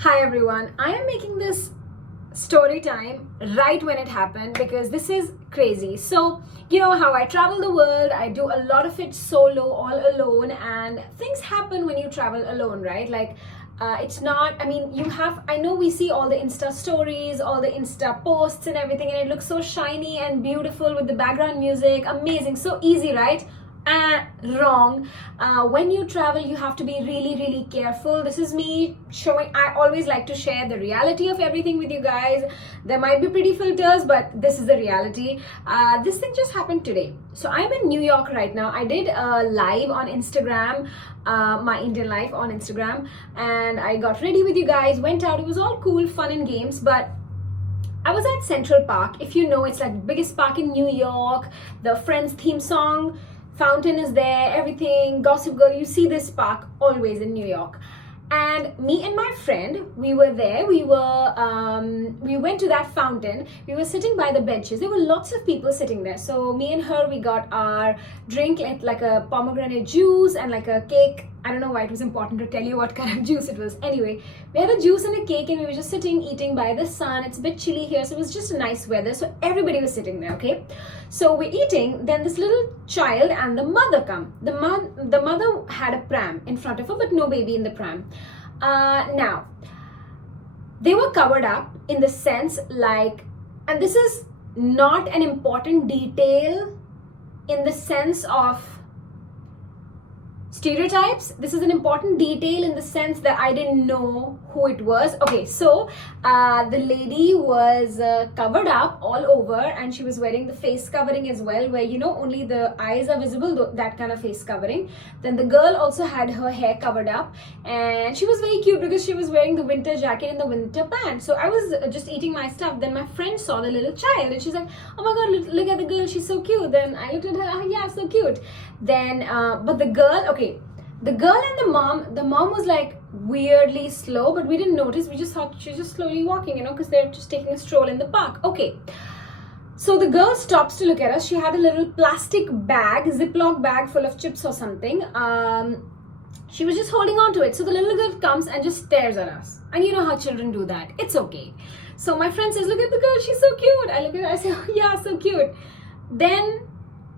Hi everyone, I am making this story time right when it happened because this is crazy. So, you know how I travel the world, I do a lot of it solo, all alone, and things happen when you travel alone, right? It's not, I know we see all the Insta stories, all the Insta posts and everything, and it looks so shiny and beautiful with the background music, amazing, so easy, right? Wrong. When you travel, you have to be really careful. This is me showing. I always like to share the reality of everything with you guys. There might be pretty filters, but this is the reality. This thing just happened today. So I'm in New York right now. I did a live on Instagram, my Indian life on Instagram, and I got ready with you guys, went out. It was all cool, fun and games, but I was at Central Park. If you know, it's like the biggest park in New York. The Friends theme song fountain is there, everything, Gossip Girl. You see this park always in New York. And me and my friend, we were there. We went to that fountain. We were sitting by the benches. There were lots of people sitting there. So me and her, we got our drink, like a pomegranate juice and like a cake. I don't know why it was important to tell you what kind of juice it was. Anyway, we had a juice and a cake and we were just sitting, eating by the sun. It's a bit chilly here, so it was just a nice weather. So everybody was sitting there, okay? So we're eating, then this little child and the mother come. The mother had a pram in front of her, but no baby in the pram. Now, they were covered up in the sense like, and this is not an important detail in the sense of stereotypes. This is an important detail in the sense that I didn't know who it was. Okay, so the lady was covered up all over and she was wearing the face covering as well, where you know only the eyes are visible, that kind of face covering. Then the girl also had her hair covered up and she was very cute because she was wearing the winter jacket and the winter pants. So I was just eating my stuff. Then my friend saw the little child and she's like, oh my god, look at the girl, she's so cute. Then I looked at her, oh, yeah, so cute. Then but the girl, okay, the girl and the mom was like weirdly slow, but we didn't notice. We just thought she's just slowly walking, you know, because they're just taking a stroll in the park. Okay, so the girl stops to look at us. She had a little plastic bag, Ziploc bag full of chips or something. She was just holding on to it. So the little girl comes and just stares at us, and you know how children do that. It's okay. So my friend says, look at the girl, she's so cute. I look at her, I say, oh yeah, so cute. Then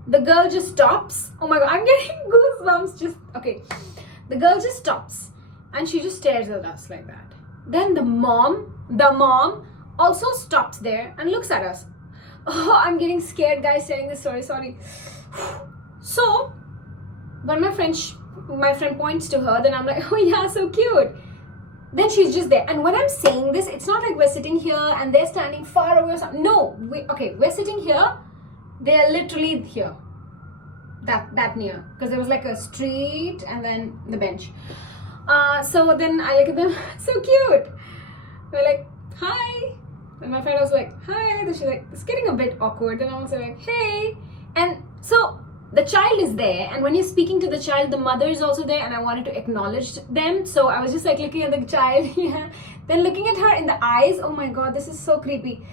the girl just stops. Oh my god, I'm getting goosebumps. Okay. The girl just stops and she just stares at us like that. Then the mom also stops there and looks at us. Oh, I'm getting scared, guys, telling this story. Sorry. So when my friend points to her, then I'm like, oh yeah, so cute. Then she's just there. And when I'm saying this, it's not like we're sitting here and they're standing far away or something. No, we're sitting here. They're literally here, that near, because there was like a street and then the bench. So then I look at them, so cute. They're like, hi. And my friend was like, hi. Then she's like, it's getting a bit awkward. Then I was like, hey. And so the child is there, and when you're speaking to the child, the mother is also there, and I wanted to acknowledge them. So I was just like looking at the child, yeah. Then looking at her in the eyes. Oh my god, this is so creepy.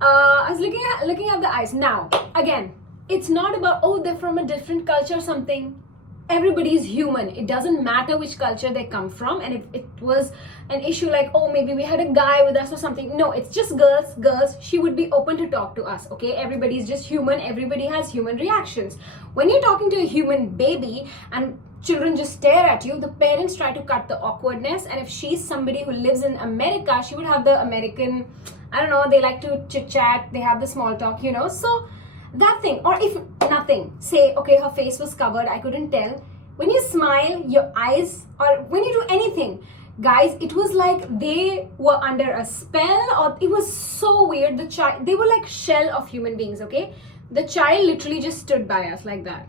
I was looking at the eyes. Now, again, it's not about, oh, they're from a different culture or something. Everybody is human. It doesn't matter which culture they come from. And if it was an issue like, oh, maybe we had a guy with us or something. No, it's just girls. She would be open to talk to us, okay? Everybody's just human. Everybody has human reactions. When you're talking to a human baby and children just stare at you, the parents try to cut the awkwardness. And if she's somebody who lives in America, she would have the American, I don't know, they like to chit chat, they have the small talk, you know. So that thing, or if nothing, say, okay, her face was covered, I couldn't tell. When you smile, your eyes, or when you do anything, guys, it was like they were under a spell, or it was so weird. They were like shell of human beings, okay? The child literally just stood by us like that.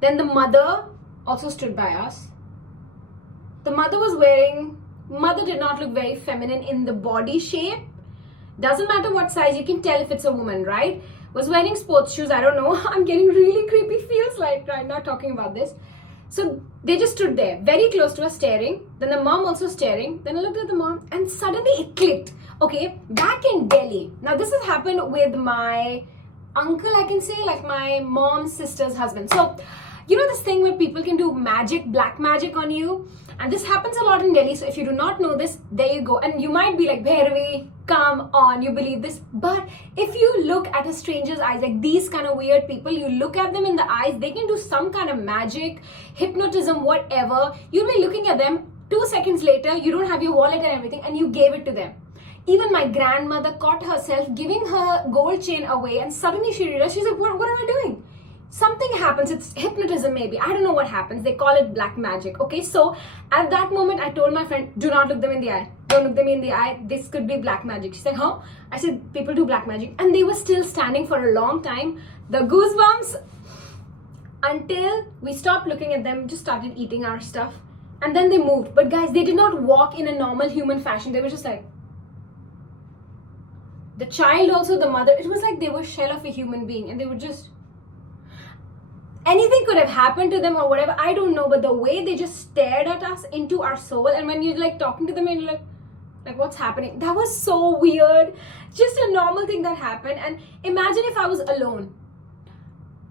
Then the mother also stood by us. The mother did not look very feminine in the body shape. Doesn't matter what size, you can tell if it's a woman, right? Was wearing sports shoes, I don't know. I'm getting really creepy feels like right now talking about this. So they just stood there, very close to us, staring. Then the mom also staring. Then I looked at the mom and suddenly it clicked. Okay, back in Delhi. Now this has happened with my uncle, I can say, like my mom's sister's husband. So, you know this thing where people can do magic, black magic on you? And this happens a lot in Delhi. So if you do not know this, there you go. And you might be like, Bhairavi, come on, you believe this. But if you look at a stranger's eyes, like these kind of weird people, you look at them in the eyes, they can do some kind of magic, hypnotism, whatever. You'll be looking at them, 2 seconds later, you don't have your wallet and everything, and you gave it to them. Even my grandmother caught herself giving her gold chain away, and suddenly she realized, she's like, what am I doing? Something happens. It's hypnotism maybe. I don't know what happens. They call it black magic. Okay, so at that moment, I told my friend, do not look them in the eye. Don't look them in the eye. This could be black magic. She's like, huh? I said, people do black magic. And they were still standing for a long time. The goosebumps, until we stopped looking at them, just started eating our stuff. And then they moved. But guys, they did not walk in a normal human fashion. They were just like, the child also, the mother, it was like they were shell of a human being, and they were just, anything could have happened to them or whatever, I don't know, but the way they just stared at us into our soul, and when you're like talking to them and you're like what's happening, that was so weird. Just a normal thing that happened. And imagine if I was alone,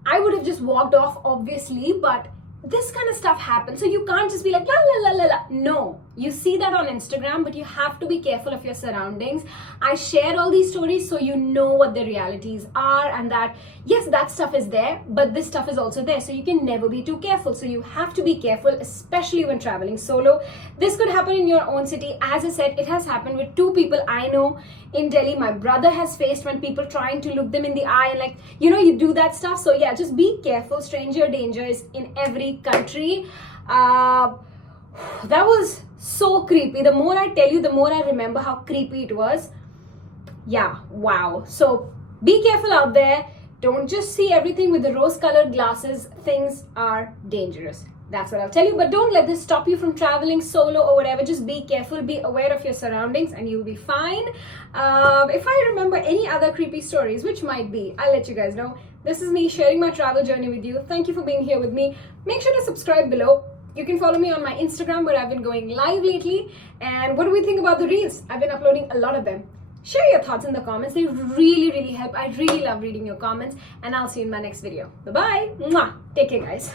I would have just walked off, obviously, but this kind of stuff happens. So you can't just be like, la la la la la. No, you see that on Instagram, but you have to be careful of your surroundings. I share all these stories so you know what the realities are, and that yes, that stuff is there, but this stuff is also there. So you can never be too careful. So you have to be careful, especially when traveling solo. This could happen in your own city. As I said, it has happened with 2 people I know in Delhi. My brother has faced when people trying to look them in the eye and like, you do that stuff. So yeah, just be careful. Stranger danger is in every country. That was so creepy. The more I tell you, the more I remember how creepy it was. Yeah, wow. So be careful out there. Don't just see everything with the rose-colored glasses. Things are dangerous. That's what I'll tell you. But don't let this stop you from traveling solo or whatever. Just be careful, be aware of your surroundings, and you'll be fine. If I remember any other creepy stories, which might be, I'll let you guys know. This is me sharing my travel journey with you. Thank you for being here with me. Make sure to subscribe below. You can follow me on my Instagram, where I've been going live lately. And what do we think about the reels? I've been uploading a lot of them. Share your thoughts in the comments. They really, really help. I really love reading your comments. And I'll see you in my next video. Bye-bye. Mwah. Take care, guys.